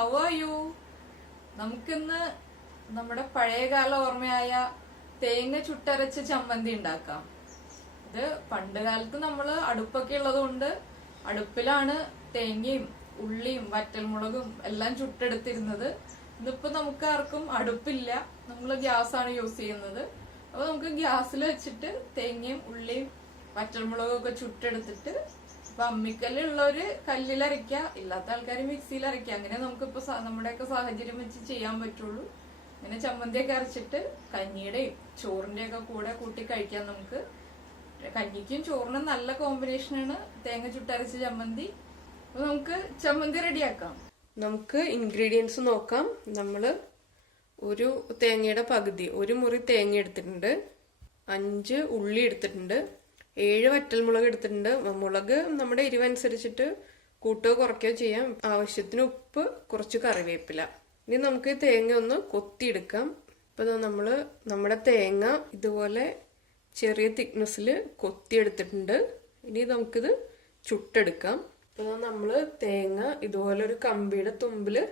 How are you? നമുക്കിന്ന് നമ്മുടെ പഴയകാല ഓർമ്മയായ തേങ്ങ ചുട്ടരച്ച ചമ്മന്തി ഉണ്ടാക്കാം. ഇത് പണ്ട് കാലത്ത് നമ്മള് അടുപ്പൊക്കെ ഉള്ളത് കൊണ്ട് അടുപ്പിലാണ് തേങ്ങയും ഉള്ളിയും വറ്റൽമുളകും എല്ലാം ചുട്ടെടുത്തിരുന്നത്. ഇതിപ്പോ നമുക്ക് ആർക്കും അടുപ്പില്ല, നമ്മള് ഗ്യാസാണ് യൂസ് ചെയ്യുന്നത്. അപ്പൊ നമുക്ക് ഗ്യാസിൽ വെച്ചിട്ട് തേങ്ങയും ഉള്ളിയും വറ്റൽമുളകും ഒക്കെ ചുട്ടെടുത്തിട്ട് ഇപ്പൊ അമ്മിക്കല്ലുള്ളവര് കല്ലിലരയ്ക്ക, ഇല്ലാത്ത ആൾക്കാർ മിക്സിയിൽ അരയ്ക്കുക. അങ്ങനെ നമുക്കിപ്പോ നമ്മുടെയൊക്കെ സാഹചര്യം വെച്ച് ചെയ്യാൻ പറ്റുള്ളൂ. ഇങ്ങനെ ചമ്മന്തിയൊക്കെ അരച്ചിട്ട് കഞ്ഞിയുടെയും ചോറിന്റെ ഒക്കെ കൂടെ കൂട്ടി കഴിക്കാം. നമുക്ക് കഞ്ഞിക്കും ചോറിനും നല്ല കോമ്പിനേഷനാണ് തേങ്ങ ചുട്ടരച്ച ചമ്മന്തി. അപ്പൊ നമുക്ക് ചമ്മന്തി റെഡിയാക്കാം. നമുക്ക് ഇൻഗ്രീഡിയൻസ് നോക്കാം. നമ്മള് ഒരു തേങ്ങയുടെ പകുതി, ഒരു മുറി തേങ്ങ എടുത്തിട്ടുണ്ട്, 5 ഉള്ളി എടുത്തിട്ടുണ്ട്, 7 വറ്റൽമുളക് എടുത്തിട്ടുണ്ട്. മുളക് നമ്മുടെ എരിവനുസരിച്ചിട്ട് കൂട്ടുകയോ കുറയ്ക്കുകയോ ചെയ്യാം. ആവശ്യത്തിന് ഉപ്പ്, കുറച്ച് കറിവേപ്പില. ഇനി നമുക്ക് തേങ്ങ ഒന്ന് കൊത്തിയെടുക്കാം. ഇപ്പൊ നമ്മുടെ തേങ്ങ ഇതുപോലെ ചെറിയ തിക്നെസ്സിൽ കൊത്തിയെടുത്തിട്ടുണ്ട്. ഇനി നമുക്കിത് ചുട്ടെടുക്കാം. ഇപ്പൊ നമ്മള് തേങ്ങ ഇതുപോലെ ഒരു കമ്പിയുടെ തുമ്പില്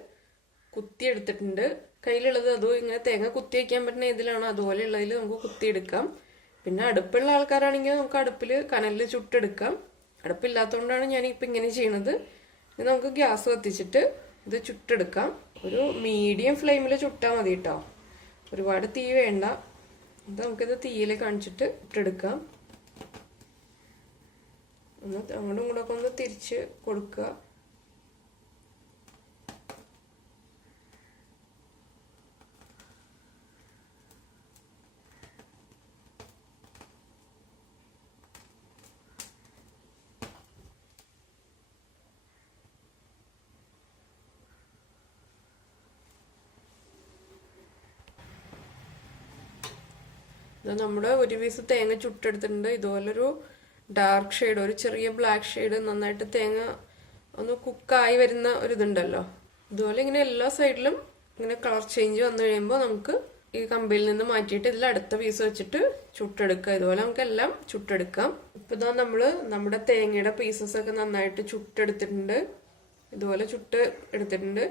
കുത്തിയെടുത്തിട്ടുണ്ട്. കയ്യിലുള്ളത് അതോ ഇങ്ങനെ തേങ്ങ കുത്തി വയ്ക്കാൻ പറ്റുന്ന ഇതിലാണോ അതുപോലെ ഉള്ളതിൽ നമുക്ക് കുത്തിയെടുക്കാം. പിന്നെ അടുപ്പുള്ള ആൾക്കാരാണെങ്കിൽ നമുക്ക് അടുപ്പിൽ കനലിൽ ചുട്ടെടുക്കാം. അടുപ്പില്ലാത്തതുകൊണ്ടാണ് ഞാനിപ്പോൾ ഇങ്ങനെ ചെയ്യണത്. ഇനി നമുക്ക് ഗ്യാസ് കത്തിച്ചിട്ട് ഇത് ചുട്ടെടുക്കാം. ഒരു മീഡിയം ഫ്ലെയിമിൽ ചുട്ടാൽ മതി കേട്ടോ, ഒരുപാട് തീ വേണ്ട. ഇത് നമുക്കിത് തീയിൽ കാണിച്ചിട്ട് ഇട്ടെടുക്കാം. അങ്ങോട്ടും ഇങ്ങോട്ടൊക്കെ ഒന്ന് തിരിച്ച് കൊടുക്കുക. നമ്മുടെ ഒരു പീസ് തേങ്ങ ചുട്ടെടുത്തിട്ടുണ്ട്. ഇതുപോലൊരു ഡാർക്ക് ഷെയ്ഡ്, ഒരു ചെറിയ ബ്ലാക്ക് ഷെയ്ഡ്, നന്നായിട്ട് തേങ്ങ ഒന്ന് കുക്കായി വരുന്ന ഒരു ഇതുണ്ടല്ലോ. ഇതുപോലെ ഇങ്ങനെ എല്ലാ സൈഡിലും ഇങ്ങനെ കളർ ചേഞ്ച് വന്നു കഴിയുമ്പോൾ നമുക്ക് ഈ കമ്പിയിൽ നിന്ന് മാറ്റിയിട്ട് ഇതിൽ അടുത്ത പീസ് വെച്ചിട്ട് ചുട്ടെടുക്കുക. ഇതുപോലെ നമുക്ക് എല്ലാം ചുട്ടെടുക്കാം. ഇപ്പൊ ഇതാ നമ്മുടെ തേങ്ങയുടെ പീസസ് ഒക്കെ നന്നായിട്ട് ചുട്ടെടുത്തിട്ടുണ്ട്. ഇതുപോലെ ചുട്ട് എടുത്തിട്ടുണ്ട്.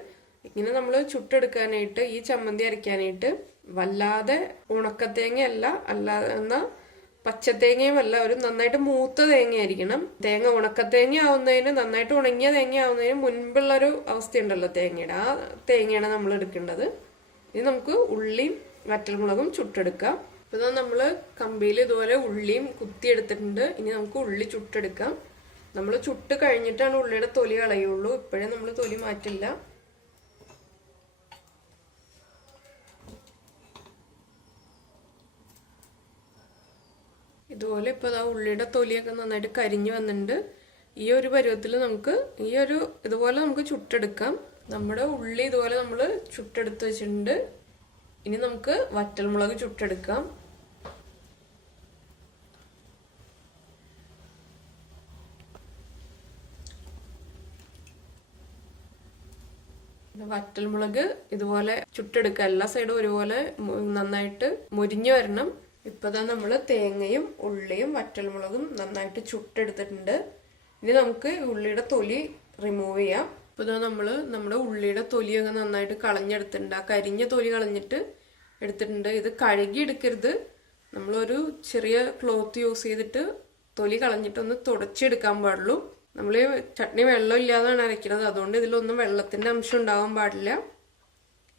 ഇങ്ങനെ നമ്മൾ ചുട്ടെടുക്കാനായിട്ട്, ഈ ചമ്മന്തി അരയ്ക്കാനായിട്ട് വല്ലാതെ ഉണക്കത്തേങ്ങയല്ല, എന്നാ പച്ചത്തേങ്ങയും അല്ല, ഒരു നന്നായിട്ട് മൂത്ത തേങ്ങയായിരിക്കണം. തേങ്ങ ഉണക്കത്തേങ്ങ ആവുന്നതിന്, നന്നായിട്ട് ഉണങ്ങിയ തേങ്ങ ആവുന്നതിന് മുൻപുള്ളൊരു അവസ്ഥയുണ്ടല്ലോ തേങ്ങയുടെ, ആ തേങ്ങയാണ് നമ്മൾ എടുക്കേണ്ടത്. ഇനി നമുക്ക് ഉള്ളിയും വറ്റൽമുളകും ചുട്ടെടുക്കാം. ഇപ്പൊ നമ്മള് കമ്പിയിൽ ഇതുപോലെ ഉള്ളിയും കുത്തിയെടുത്തിട്ടുണ്ട്. ഇനി നമുക്ക് ഉള്ളി ചുട്ടെടുക്കാം. നമ്മൾ ചുട്ട് കഴിഞ്ഞിട്ടാണ് ഉള്ളിയുടെ തൊലി കളയുള്ളൂ, ഇപ്പോഴേ നമ്മൾ തൊലി മാറ്റില്ല. ഇതുപോലെ ഇപ്പോൾ ഉള്ളിയുടെ തൊലിയൊക്കെ നന്നായിട്ട് കരിഞ്ഞു വന്നിട്ടുണ്ട്. ഈ ഒരു പരുവത്തിൽ നമുക്ക് ഇതുപോലെ നമുക്ക് ചുട്ടെടുക്കാം. നമ്മുടെ ഉള്ളി ഇതുപോലെ നമ്മൾ ചുട്ടെടുത്ത് വെച്ചിട്ടുണ്ട്. ഇനി നമുക്ക് വറ്റൽമുളക് ചുട്ടെടുക്കാം. വറ്റൽമുളക് ഇതുപോലെ ചുട്ടെടുക്കുക. എല്ലാ സൈഡും ഒരുപോലെ നന്നായിട്ട് മൊരിഞ്ഞു വരണം. ഇപ്പതാ നമ്മള് തേങ്ങയും ഉള്ളിയും വറ്റൽമുളകും നന്നായിട്ട് ചുട്ടെടുത്തിട്ടുണ്ട്. ഇനി നമുക്ക് ഉള്ളിയുടെ തൊലി റിമൂവ് ചെയ്യാം. ഇപ്പൊ നമ്മുടെ ഉള്ളിയുടെ തൊലിയൊക്കെ നന്നായിട്ട് കളഞ്ഞെടുത്തിട്ടുണ്ട്. ആ കരിഞ്ഞ തൊലി കളഞ്ഞിട്ട് എടുത്തിട്ടുണ്ട്. ഇത് കഴുകി എടുക്കരുത്. നമ്മളൊരു ചെറിയ ക്ലോത്ത് യൂസ് ചെയ്തിട്ട് തൊലി കളഞ്ഞിട്ടൊന്ന് തുടച്ചെടുക്കാൻ പാടുള്ളൂ. നമ്മൾ ചട്നി വെള്ളം ഇല്ലാതാണ് അരയ്ക്കുന്നത്, അതുകൊണ്ട് ഇതിലൊന്നും വെള്ളത്തിന്റെ അംശം ഉണ്ടാവാൻ പാടില്ല.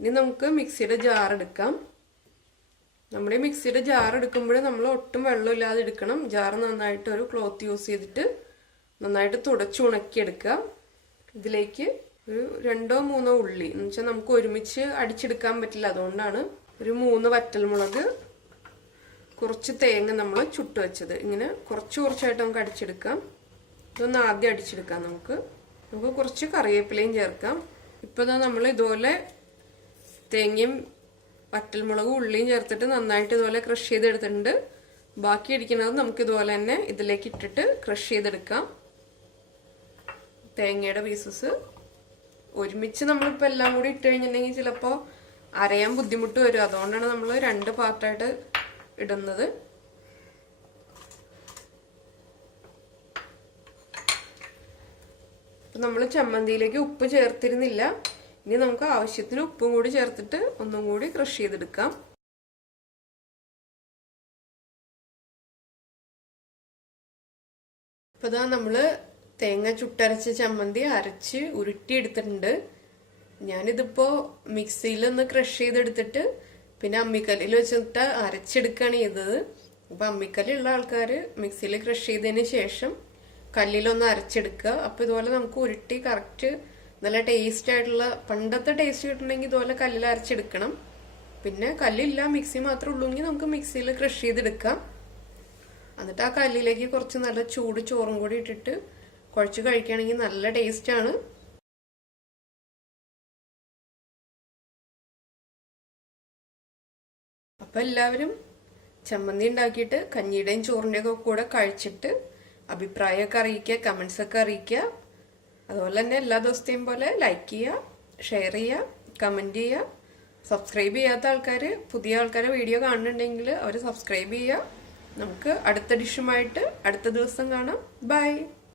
ഇനി നമുക്ക് മിക്സിയുടെ ജാർ എടുക്കാം. നമ്മുടെ മിക്സിയുടെ ജാർ എടുക്കുമ്പോൾ നമ്മൾ ഒട്ടും വെള്ളമില്ലാതെ എടുക്കണം. ജാർ നന്നായിട്ട് ഒരു ക്ലോത്ത് യൂസ് ചെയ്തിട്ട് നന്നായിട്ട് തുടച്ച് ഉണക്കിയെടുക്കുക. ഇതിലേക്ക് ഒരു 2-3 ഉള്ളി, എന്ന് വെച്ചാൽ നമുക്ക് ഒരുമിച്ച് അടിച്ചെടുക്കാൻ പറ്റില്ല, അതുകൊണ്ടാണ് ഒരു 3 വറ്റൽമുളക്, കുറച്ച് തേങ്ങ നമ്മൾ ചുട്ട് വെച്ചത്. ഇങ്ങനെ കുറച്ചായിട്ട് നമുക്ക് അടിച്ചെടുക്കാം. ഇതൊന്ന് ആദ്യം അടിച്ചെടുക്കാം. നമുക്ക് കുറച്ച് കറിവേപ്പിലയും ചേർക്കാം. ഇപ്പൊ നമ്മൾ ഇതുപോലെ തേങ്ങയും വറ്റൽമുളകും ഉള്ളിയും ചേർത്തിട്ട് നന്നായിട്ട് ഇതുപോലെ ക്രഷ് ചെയ്തെടുത്തിട്ടുണ്ട്. ബാക്കി ഇരിക്കുന്നത് നമുക്ക് ഇതുപോലെ തന്നെ ഇതിലേക്ക് ഇട്ടിട്ട് ക്രഷ് ചെയ്തെടുക്കാം. തേങ്ങയുടെ പീസസ് ഒരുമിച്ച് നമ്മളിപ്പോൾ എല്ലാം കൂടി ഇട്ട് കഴിഞ്ഞിട്ടുണ്ടെങ്കിൽ ചിലപ്പോൾ അരയാൻ ബുദ്ധിമുട്ട് വരും, അതുകൊണ്ടാണ് നമ്മൾ 2 പാർട്ടായിട്ട് ഇടുന്നത്. നമ്മൾ ചമ്മന്തിയിലേക്ക് ഉപ്പ് ചേർത്തിരുന്നില്ല. ഇനി നമുക്ക് ആവശ്യത്തിന് ഉപ്പും കൂടി ചേർത്തിട്ട് ഒന്നും കൂടി ക്രഷ് ചെയ്തെടുക്കാം. ഇപ്പൊ ഇതാ നമ്മള് തേങ്ങ ചുട്ടരച്ച ചമ്മന്തി അരച്ച് ഉരുട്ടി എടുത്തിട്ടുണ്ട്. ഞാനിതിപ്പോ മിക്സിയിൽ ഒന്ന് ക്രഷ് ചെയ്തെടുത്തിട്ട് പിന്നെ അമ്മിക്കല്ലിൽ വെച്ചിട്ട് അരച്ചെടുക്കുകയാണ് ചെയ്തത്. അപ്പൊ അമ്മിക്കല്ലുള്ള ആൾക്കാര് മിക്സിയിൽ ക്രഷ് ചെയ്തതിന് ശേഷം കല്ലിലൊന്ന് അരച്ചെടുക്കുക. അപ്പൊ ഇതുപോലെ നമുക്ക് ഉരുട്ടി കറക്റ്റ് നല്ല ടേസ്റ്റ് ആയിട്ടുള്ള പണ്ടത്തെ ടേസ്റ്റ് കിട്ടണമെങ്കിൽ ഇതുപോലെ കല്ലിൽ അരച്ചെടുക്കണം. പിന്നെ കല്ലില്ല, മിക്സി മാത്രമേ ഉള്ളൂങ്കിൽ നമുക്ക് മിക്സിയിൽ ക്രഷ് ചെയ്തെടുക്കാം. എന്നിട്ട് ആ കല്ലിലേക്ക് കുറച്ച് നല്ല ചൂട് ചോറും കൂടി ഇട്ടിട്ട് കുഴച്ച് കഴിക്കുകയാണെങ്കിൽ നല്ല ടേസ്റ്റ് ആണ്. അപ്പൊ എല്ലാവരും ചമ്മന്തി ഉണ്ടാക്കിയിട്ട് കഞ്ഞിയുടെയും ചോറിൻ്റെയും ഒക്കെ കൂടെ കഴിച്ചിട്ട് അഭിപ്രായമൊക്കെ അറിയിക്കുക, കമന്റ്സ് ഒക്കെ അറിയിക്കുക. അതുപോലെ തന്നെ എല്ലാ ദിവസത്തെയും പോലെ ലൈക്ക് ചെയ്യുക, ഷെയർ ചെയ്യുക, കമന്റ് ചെയ്യുക. സബ്സ്ക്രൈബ് ചെയ്യാത്ത ആൾക്കാര്, പുതിയ ആൾക്കാരെ വീഡിയോ കാണുന്നുണ്ടെങ്കിൽ അവർ സബ്സ്ക്രൈബ് ചെയ്യുക. നമുക്ക് അടുത്ത ഡിഷുമായിട്ട് അടുത്ത ദിവസം കാണാം. ബൈ.